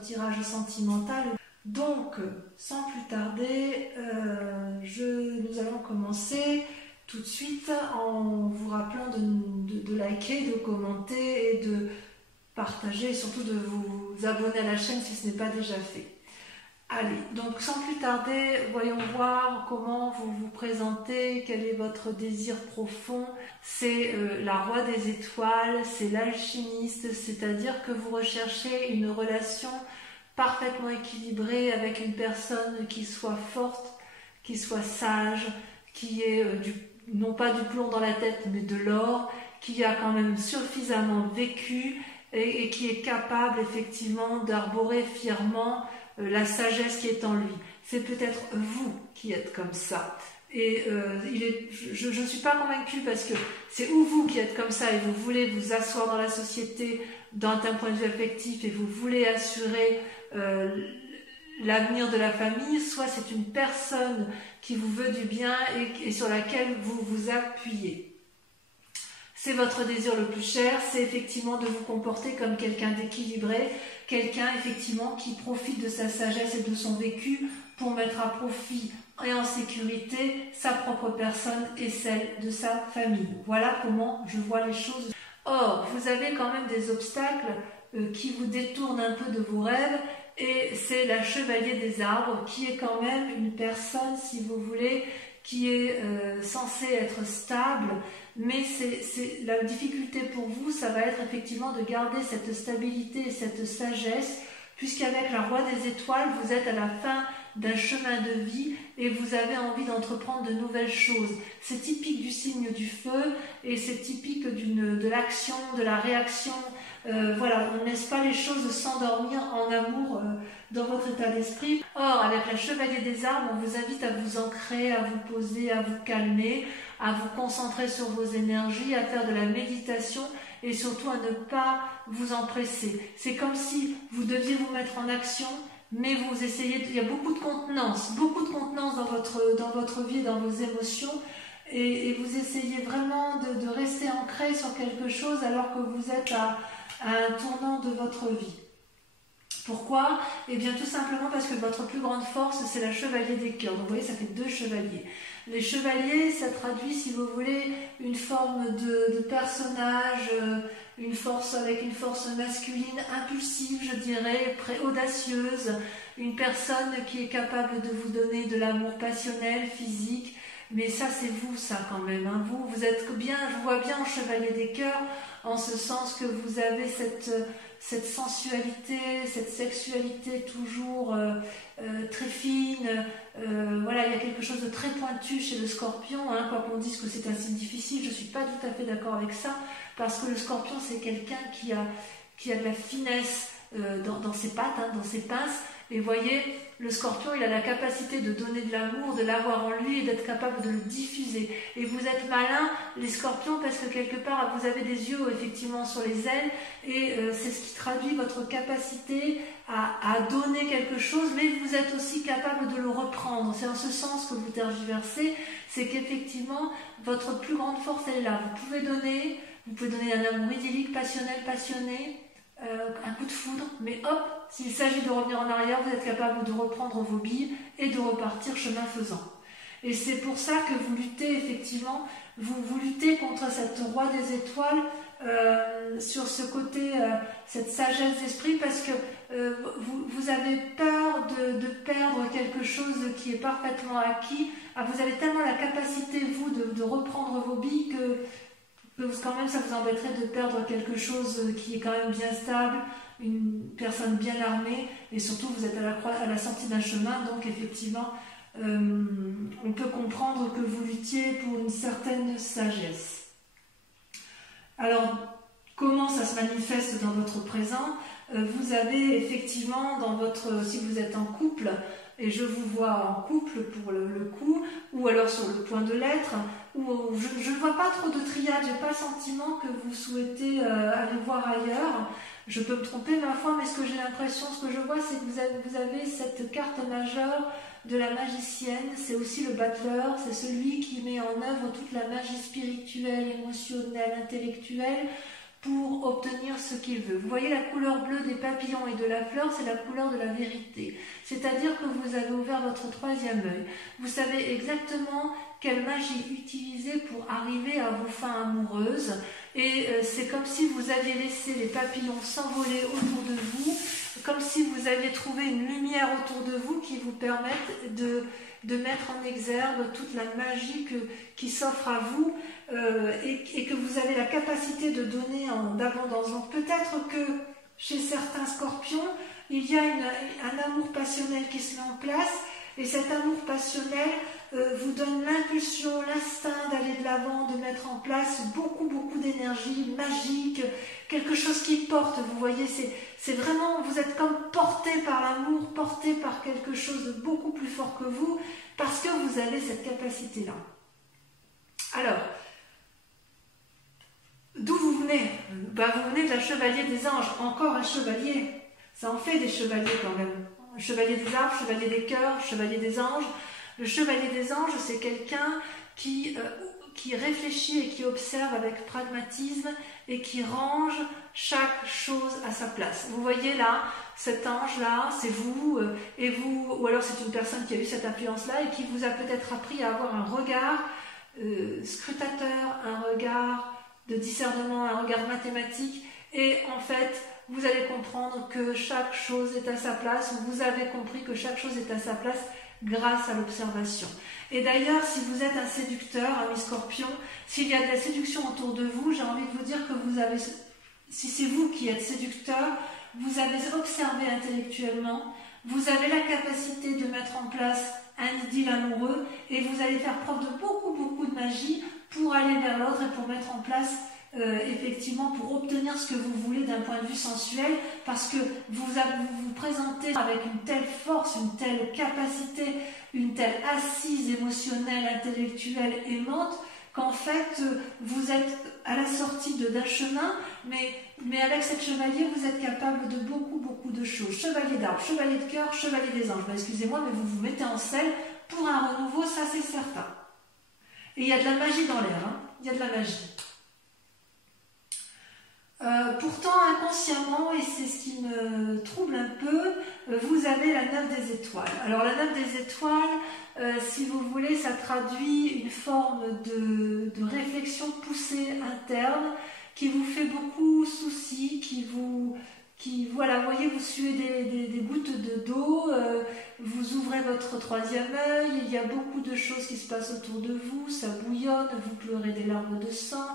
tirage sentimental. Donc, sans plus tarder, nous allons commencer tout de suite en vous rappelant de liker, de commenter et de partager et surtout de vous abonner à la chaîne si ce n'est pas déjà fait. Allez, donc sans plus tarder, voyons voir comment vous vous présentez, quel est votre désir profond. C'est la roi des étoiles, c'est l'alchimiste, c'est-à-dire que vous recherchez une relation parfaitement équilibrée avec une personne qui soit forte, qui soit sage, qui ait non pas du plomb dans la tête mais de l'or, qui a quand même suffisamment vécu et qui est capable effectivement d'arborer fièrement la sagesse qui est en lui. C'est peut-être vous qui êtes comme ça. Et je ne suis pas convaincue parce que c'est ou vous qui êtes comme ça et vous voulez vous asseoir dans la société d'un point de vue affectif et vous voulez assurer l'avenir de la famille, soit c'est une personne qui vous veut du bien et sur laquelle vous vous appuyez. C'est votre désir le plus cher, c'est effectivement de vous comporter comme quelqu'un d'équilibré, quelqu'un effectivement qui profite de sa sagesse et de son vécu pour mettre à profit et en sécurité sa propre personne et celle de sa famille. Voilà comment je vois les choses. Or, vous avez quand même des obstacles qui vous détournent un peu de vos rêves et c'est la chevalier des arbres qui est quand même une personne, si vous voulez, qui est censée être stable, mais la difficulté pour vous, ça va être effectivement de garder cette stabilité et cette sagesse, puisqu'avec la roi des étoiles, vous êtes à la fin d'un chemin de vie et vous avez envie d'entreprendre de nouvelles choses. C'est typique du signe du feu et c'est typique de l'action, de la réaction. Voilà, on ne laisse pas les choses s'endormir en amour dans votre état d'esprit. Or, avec la chevalier des arbres, on vous invite à vous ancrer, à vous poser, à vous calmer, à vous concentrer sur vos énergies, à faire de la méditation et surtout à ne pas vous empresser. C'est comme si vous deviez vous mettre en action, mais vous essayez, il y a beaucoup de contenance dans votre vie, dans vos émotions, et vous essayez vraiment de rester ancré sur quelque chose alors que vous êtes à un tournant de votre vie. Pourquoi? Eh bien tout simplement parce que votre plus grande force c'est la chevalier des cœurs. Donc vous voyez, ça fait 2 chevaliers. Les chevaliers, ça traduit, si vous voulez, une forme de personnage, avec une force masculine impulsive, je dirais, audacieuse, une personne qui est capable de vous donner de l'amour passionnel, physique. Mais ça, c'est vous, ça, quand même. Hein. Vous êtes bien, je vous vois bien en chevalier des cœurs, en ce sens que vous avez cette sensualité, cette sexualité toujours très fine. Voilà, il y a quelque chose de très pointu chez le scorpion, hein, quoi qu'on dise que c'est un signe difficile, je ne suis pas tout à fait d'accord avec ça, parce que le scorpion, c'est quelqu'un qui a de la finesse dans ses pattes, hein, dans ses pinces. Et voyez, le scorpion, il a la capacité de donner de l'amour, de l'avoir en lui et d'être capable de le diffuser. Et vous êtes malins, les scorpions, parce que quelque part, vous avez des yeux effectivement sur les ailes et c'est ce qui traduit votre capacité à donner quelque chose, mais vous êtes aussi capable de le reprendre. C'est en ce sens que vous tergiversez, c'est qu'effectivement, votre plus grande force, elle est là. Vous pouvez donner un amour idyllique, passionnel, passionné, un coup de foudre, mais hop, s'il s'agit de revenir en arrière, vous êtes capable de reprendre vos billes et de repartir chemin faisant. Et c'est pour ça que vous luttez effectivement, vous luttez contre cette roi des étoiles sur ce côté, cette sagesse d'esprit, parce que vous avez peur de perdre quelque chose qui est parfaitement acquis. Vous avez tellement la capacité, vous, de reprendre vos billes que quand même ça vous embêterait de perdre quelque chose qui est quand même bien stable, une personne bien armée, et surtout vous êtes à la sortie d'un chemin, donc effectivement on peut comprendre que vous luttiez pour une certaine sagesse. Alors comment ça se manifeste dans votre présent? Vous avez effectivement si vous êtes en couple, et je vous vois en couple pour le coup, ou alors sur le point de l'être, ou je ne vois pas trop de triade, j'ai pas le sentiment que vous souhaitez aller voir ailleurs. Je peux me tromper ma foi, mais ce que j'ai l'impression, ce que je vois, c'est que vous avez cette carte majeure de la magicienne, c'est aussi le battleur, c'est celui qui met en œuvre toute la magie spirituelle, émotionnelle, intellectuelle, pour obtenir ce qu'il veut. Vous voyez la couleur bleue des papillons et de la fleur, c'est la couleur de la vérité. C'est-à-dire que vous avez ouvert votre troisième œil. Vous savez exactement quelle magie utiliser pour arriver à vos fins amoureuses. Et c'est comme si vous aviez laissé les papillons s'envoler autour de vous, comme si vous aviez trouvé une lumière autour de vous qui vous permette de mettre en exergue toute la magie qui s'offre à vous et que vous avez la capacité de donner en abondance. Donc peut-être que chez certains scorpions, il y a un amour passionnel qui se met en place et cet amour passionnel vous donne l'impulsion, l'instinct d'aller de l'avant, de mettre en place beaucoup d'énergie magique, quelque chose qui porte, vous voyez, c'est vraiment, vous êtes comme porté par l'amour, porté par quelque chose de beaucoup plus fort que vous, parce que vous avez cette capacité-là. Alors, d'où vous venez? Vous venez de la chevalier des anges, encore un chevalier, ça en fait des chevaliers quand même. Chevalier des arbres, chevalier des cœurs, chevalier des anges. Le chevalier des anges, c'est quelqu'un qui réfléchit et qui observe avec pragmatisme et qui range chaque chose à sa place. Vous voyez là, cet ange-là, c'est vous, et vous, ou alors c'est une personne qui a eu cette influence-là et qui vous a peut-être appris à avoir un regard scrutateur, un regard de discernement, un regard mathématique, et en fait, vous allez comprendre que chaque chose est à sa place, ou vous avez compris que chaque chose est à sa place grâce à l'observation. Et d'ailleurs, si vous êtes un séducteur, un mi-scorpion, s'il y a de la séduction autour de vous, j'ai envie de vous dire que vous avez, si c'est vous qui êtes séducteur, vous avez observé intellectuellement, vous avez la capacité de mettre en place un idylle amoureux, et vous allez faire preuve de beaucoup de magie pour aller vers l'autre et pour mettre en place effectivement pour obtenir ce que vous voulez d'un point de vue sensuel, parce que vous vous présentez avec une telle force, une telle capacité, une telle assise émotionnelle, intellectuelle, aimante, qu'en fait vous êtes à la sortie d'un chemin, mais avec cette chevalier vous êtes capable de beaucoup de choses. Chevalier d'arbre, chevalier de cœur, chevalier des anges. Excusez-moi, mais vous vous mettez en selle pour un renouveau, ça c'est certain. Et il y a de la magie dans l'air, hein. Il y a de la magie. Pourtant, inconsciemment, et c'est ce qui me trouble un peu, vous avez la 9 des étoiles. Alors la 9 des étoiles, si vous voulez, ça traduit une forme de réflexion poussée interne qui vous fait beaucoup souci, voilà, vous voyez, vous suez des gouttes d'eau, vous ouvrez votre troisième œil, il y a beaucoup de choses qui se passent autour de vous, ça bouillonne, vous pleurez des larmes de sang.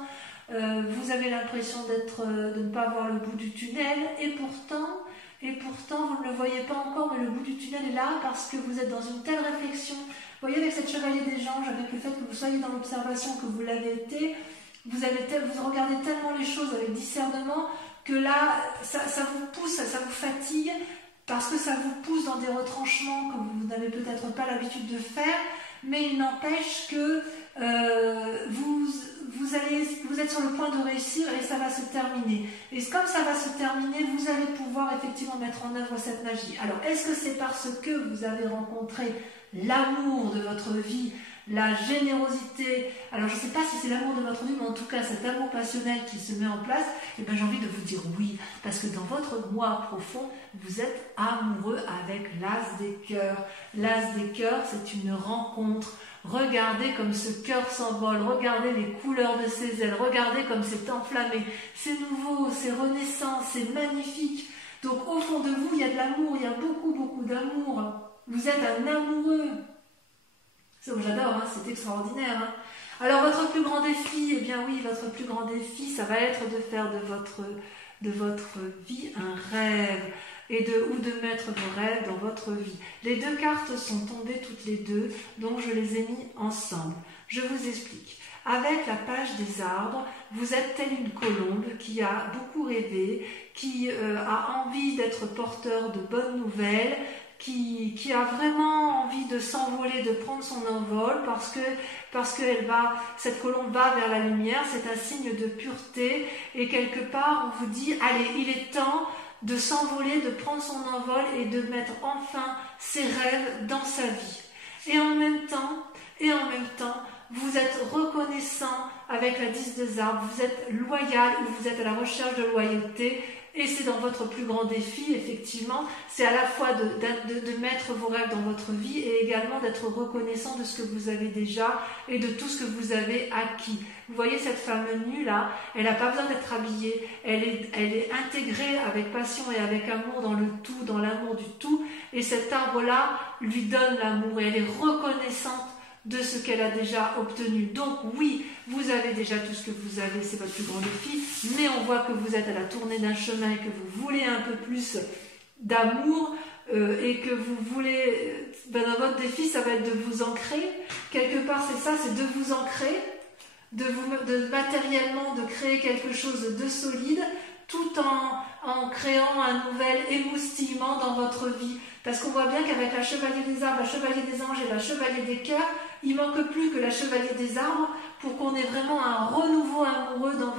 Vous avez l'impression de ne pas voir le bout du tunnel, et pourtant vous ne le voyez pas encore, mais le bout du tunnel est là parce que vous êtes dans une telle réflexion. Vous voyez, avec cette chevalier des anges, avec le fait que vous soyez dans l'observation, que vous l'avez été, vous regardez tellement les choses avec discernement que là, ça vous pousse, ça vous fatigue, parce que ça vous pousse dans des retranchements que vous n'avez peut-être pas l'habitude de faire, mais il n'empêche que vous êtes sur le point de réussir et ça va se terminer. Et comme ça va se terminer, vous allez pouvoir effectivement mettre en œuvre cette magie. Alors, est-ce que c'est parce que vous avez rencontré l'amour de votre vie, la générosité? Alors, je ne sais pas si c'est l'amour de votre vie, mais en tout cas, cet amour passionnel qui se met en place, eh bien, j'ai envie de vous dire oui, parce que dans votre moi profond, vous êtes amoureux avec l'as des cœurs. L'as des cœurs, c'est une rencontre. Regardez comme ce cœur s'envole, regardez les couleurs de ses ailes, regardez comme c'est enflammé, c'est nouveau, c'est renaissant, c'est magnifique. Donc au fond de vous, il y a de l'amour, il y a beaucoup d'amour. Vous êtes un amoureux. J'adore, hein, c'est extraordinaire. Hein. Alors votre plus grand défi, eh bien oui, votre plus grand défi, ça va être de faire de votre vie un rêve. Ou de mettre vos rêves dans votre vie. Les deux cartes sont tombées toutes les deux, donc je les ai mis ensemble. Je vous explique. Avec la page des arbres, vous êtes telle une colombe qui a beaucoup rêvé, qui a envie d'être porteur de bonnes nouvelles, qui a vraiment envie de s'envoler, de prendre son envol, parce que cette colombe va vers la lumière, c'est un signe de pureté, et quelque part on vous dit, allez, il est temps de s'envoler, de prendre son envol et de mettre enfin ses rêves dans sa vie. Et en même temps, vous êtes reconnaissant avec la 10 des arbres. Vous êtes loyal ou vous êtes à la recherche de loyauté. Et c'est dans votre plus grand défi, effectivement, c'est à la fois de mettre vos rêves dans votre vie et également d'être reconnaissant de ce que vous avez déjà et de tout ce que vous avez acquis. Vous voyez cette femme nue là, elle n'a pas besoin d'être habillée, elle est intégrée avec passion et avec amour dans le tout, dans l'amour du tout, et cet arbre-là lui donne l'amour et elle est reconnaissante de ce qu'elle a déjà obtenu. Donc oui, vous avez déjà tout ce que vous avez, c'est votre plus grand défi, mais on voit que vous êtes à la tournée d'un chemin et que vous voulez un peu plus d'amour et que vous voulez, dans votre défi, ça va être de vous ancrer. Quelque part, c'est ça, c'est de vous ancrer, de matériellement, de créer quelque chose de solide, tout en créant un nouvel émoustillement dans votre vie. Parce qu'on voit bien qu'avec la chevalier des arbres, la chevalier des anges et la chevalier des cœurs, il manque plus que la chevalier des arbres pour qu'on ait vraiment un renouveau amoureux dans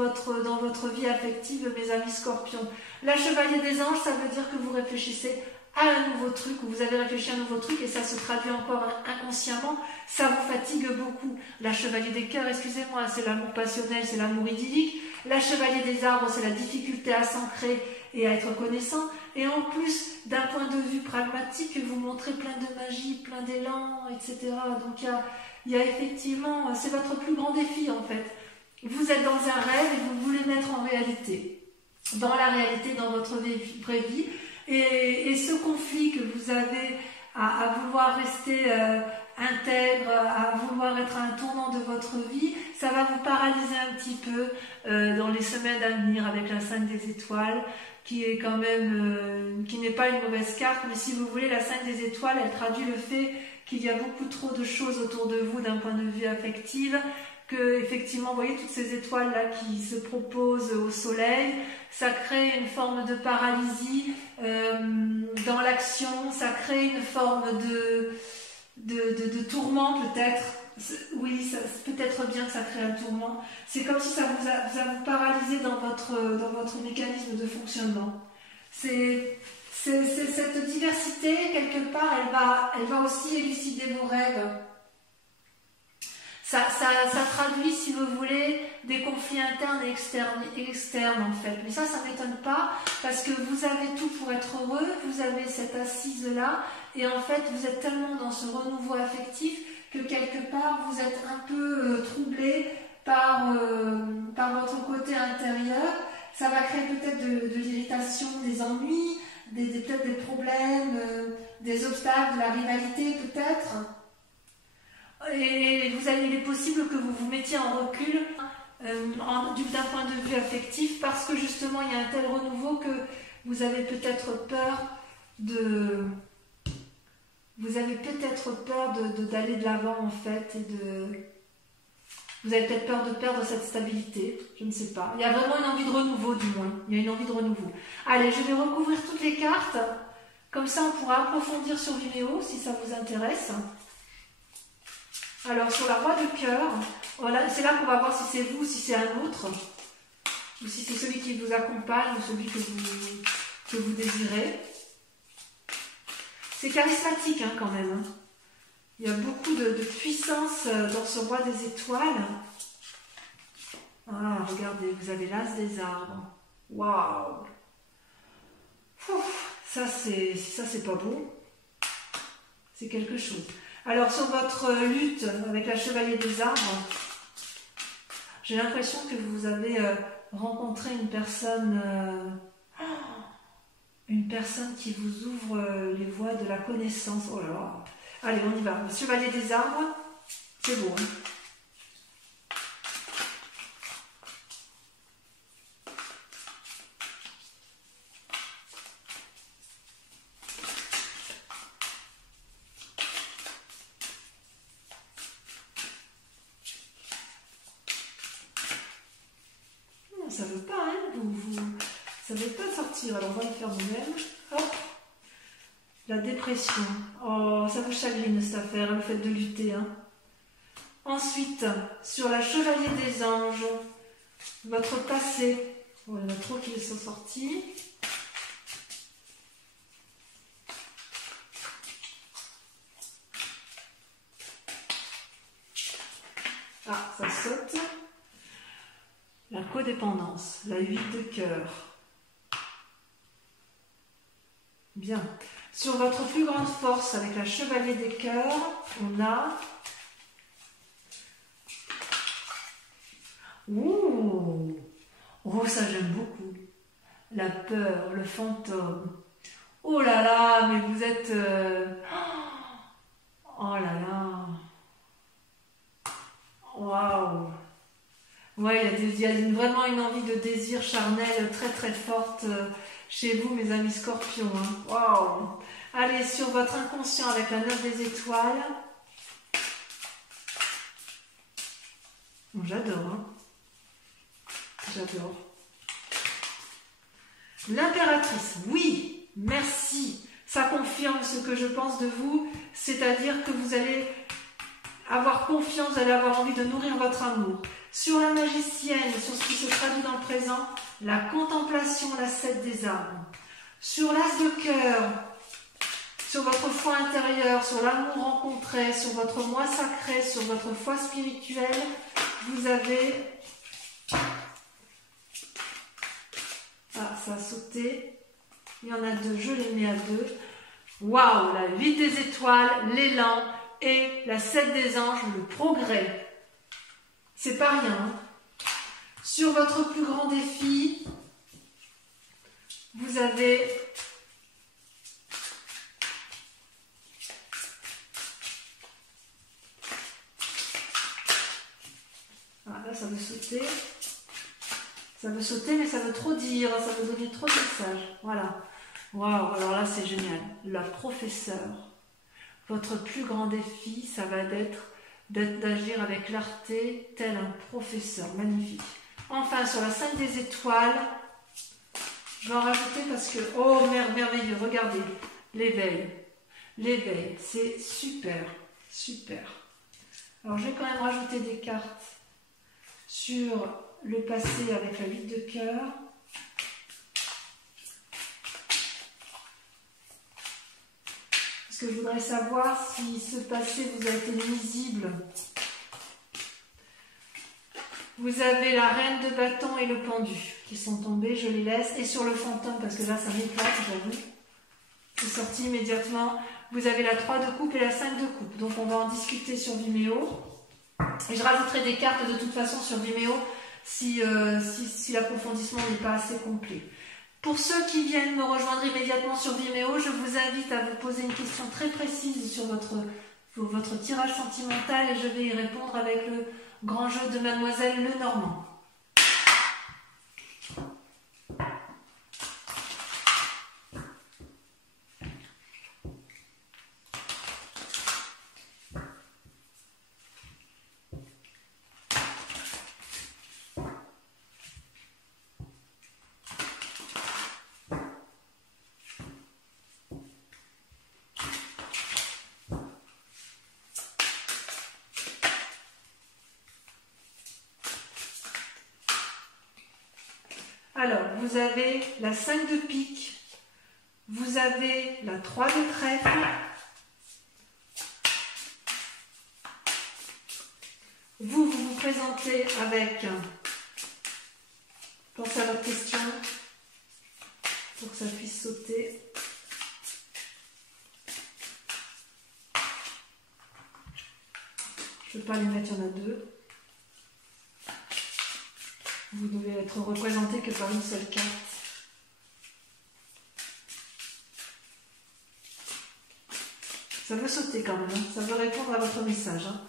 votre vie affective, mes amis scorpions. La chevalier des anges, ça veut dire que vous réfléchissez à un nouveau truc, ou vous avez réfléchi à un nouveau truc et ça se traduit encore inconsciemment, ça vous fatigue beaucoup. La chevalier des cœurs, excusez-moi, c'est l'amour passionnel, c'est l'amour idyllique. La chevalier des arbres, c'est la difficulté à s'ancrer et à être connaissant. Et en plus, d'un point de vue pragmatique, vous montrez plein de magie, plein d'élan, etc. Donc il y a effectivement, c'est votre plus grand défi en fait. Vous êtes dans un rêve et vous voulez mettre en réalité, dans la réalité, dans votre vraie vie. Et ce conflit que vous avez à vouloir rester intègre, à vouloir être à un tournant de votre vie, ça va vous paralyser un petit peu dans les semaines à venir avec la 5 des étoiles, qui est quand même, qui n'est pas une mauvaise carte, mais si vous voulez, la 5 des étoiles, elle traduit le fait qu'il y a beaucoup trop de choses autour de vous d'un point de vue affectif, que effectivement, vous voyez toutes ces étoiles là qui se proposent au soleil, ça crée une forme de paralysie dans l'action, ça crée une forme de tourment peut-être. Oui, peut-être bien que ça crée un tourment. C'est comme si ça vous paralysé dans votre mécanisme de fonctionnement. C'est cette diversité, quelque part, elle va aussi élucider vos rêves. Ça traduit, si vous voulez, des conflits internes et externes en fait. Mais ça ne m'étonne pas parce que vous avez tout pour être heureux, vous avez cette assise-là et en fait, vous êtes tellement dans ce renouveau affectif que quelque part, vous êtes un peu troublé par votre côté intérieur. Ça va créer peut-être de l'irritation, des ennuis, peut-être des problèmes, des obstacles, de la rivalité peut-être. Et il est possible que vous vous mettiez en recul d'un point de vue affectif parce que justement il y a un tel renouveau que vous avez peut-être peur d'aller de l'avant en fait vous avez peut-être peur de perdre cette stabilité, je ne sais pas. Il y a vraiment une envie de renouveau du moins, il y a une envie de renouveau. Allez, je vais recouvrir toutes les cartes, comme ça on pourra approfondir sur Vimeo si ça vous intéresse. Alors, sur la roi de cœur, voilà, c'est là qu'on va voir si c'est vous ou si c'est un autre, ou si c'est celui qui vous accompagne ou celui que vous désirez. C'est charismatique hein, quand même. Hein. Il y a beaucoup de puissance dans ce roi des étoiles. Ah, regardez, vous avez l'as des arbres. Waouh! Ça, c'est pas beau. C'est quelque chose. Alors, sur votre lutte avec la chevalier des arbres, j'ai l'impression que vous avez rencontré une personne qui vous ouvre les voies de la connaissance. Oh là là. Allez, on y va. Le chevalier des arbres, c'est beau. Hein. Ça veut pas, hein, ça veut pas sortir. Alors on va le faire nous-mêmes. Hop. La dépression. Oh, ça vous chagrine cette affaire, le fait de lutter. Hein. Ensuite, sur la chevalier des anges, votre passé. Oh, il y en a trop qui sont sortis. Ah, ça saute. la codépendance, la 8 de cœur. Bien. Sur votre plus grande force, avec la chevalier des cœurs, on a... Ouh! Oh, ça j'aime beaucoup. La peur, le fantôme. Oh là là, mais vous êtes... Oh là là. Waouh. Ouais, il y a vraiment une envie de désir charnel très très forte chez vous, mes amis scorpions. Hein. Waouh. Allez, sur votre inconscient avec la 9 des étoiles. Bon, j'adore. Hein. J'adore. L'impératrice, oui, merci. Ça confirme ce que je pense de vous, c'est-à-dire que vous allez avoir confiance, vous allez avoir envie de nourrir votre amour. Sur la magicienne, sur ce qui se traduit dans le présent, la contemplation, la 7 des armes. Sur l'as de cœur, sur votre foi intérieure, sur l'amour rencontré, sur votre moi sacré, sur votre foi spirituelle, vous avez... Ah, ça a sauté. Il y en a 2, je les mets à 2. Waouh, la 8 des étoiles, l'élan et la 7 des anges, le progrès. C'est pas rien. Hein. Sur votre plus grand défi, vous avez ah, là, ça veut sauter. Ça veut sauter, mais ça veut trop dire. Ça veut donner trop de messages. Voilà. Waouh, alors là, c'est génial. La professeure. Votre plus grand défi, ça va être d'agir avec clarté, tel un professeur. Magnifique. Enfin, sur la 5 des étoiles, je vais en rajouter parce que, oh, merveilleux, regardez, l'éveil. L'éveil, c'est super, super. Alors, je vais quand même rajouter des cartes sur le passé avec la 8 de cœur. Parce que je voudrais savoir si ce passé vous a été nuisible. Vous avez la reine de bâton et le pendu qui sont tombés, je les laisse. Et sur le fantôme, parce que là ça m'éclate, j'avoue. C'est sorti immédiatement. Vous avez la 3 de coupe et la 5 de coupe. Donc on va en discuter sur Vimeo. Et je rajouterai des cartes de toute façon sur Vimeo si l'approfondissement n'est pas assez complet. Pour ceux qui viennent me rejoindre immédiatement sur Vimeo, je vous invite à vous poser une question très précise sur votre tirage sentimental et je vais y répondre avec le grand jeu de Mademoiselle Lenormand. Alors, vous avez la 5 de pique, vous avez la 3 de trèfle, vous vous présentez avec, pensez à votre question, pour que ça puisse sauter. Je ne peux pas les mettre, il y en a 2. Vous devez être représenté que par une seule carte. Ça veut sauter quand même, hein. Ça veut répondre à votre message. Hein.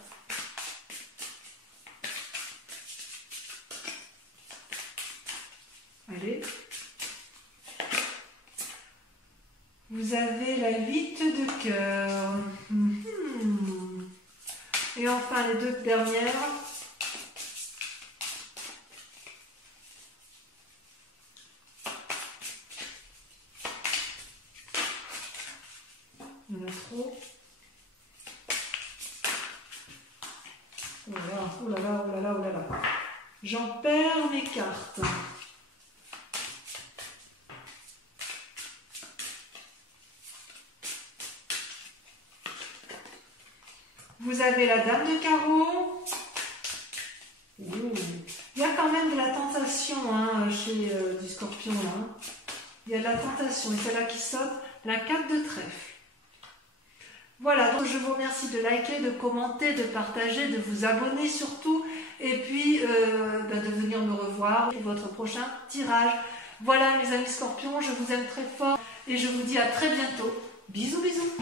Allez. Vous avez la 8 de cœur. Et enfin les 2 dernières. Il y en a trop. Oh là là, oh là là, oh là là, oh là là. J'en perds mes cartes. Vous avez la dame de carreau. Il y a quand quand même de la tentation hein, chez du Scorpion. Hein. Il y a de la tentation et c'est là qui saute la 4 de trèfle. Voilà, donc je vous remercie de liker, de commenter, de partager, de vous abonner surtout et puis de venir me revoir pour votre prochain tirage. Voilà mes amis Scorpions, je vous aime très fort et je vous dis à très bientôt. Bisous bisous.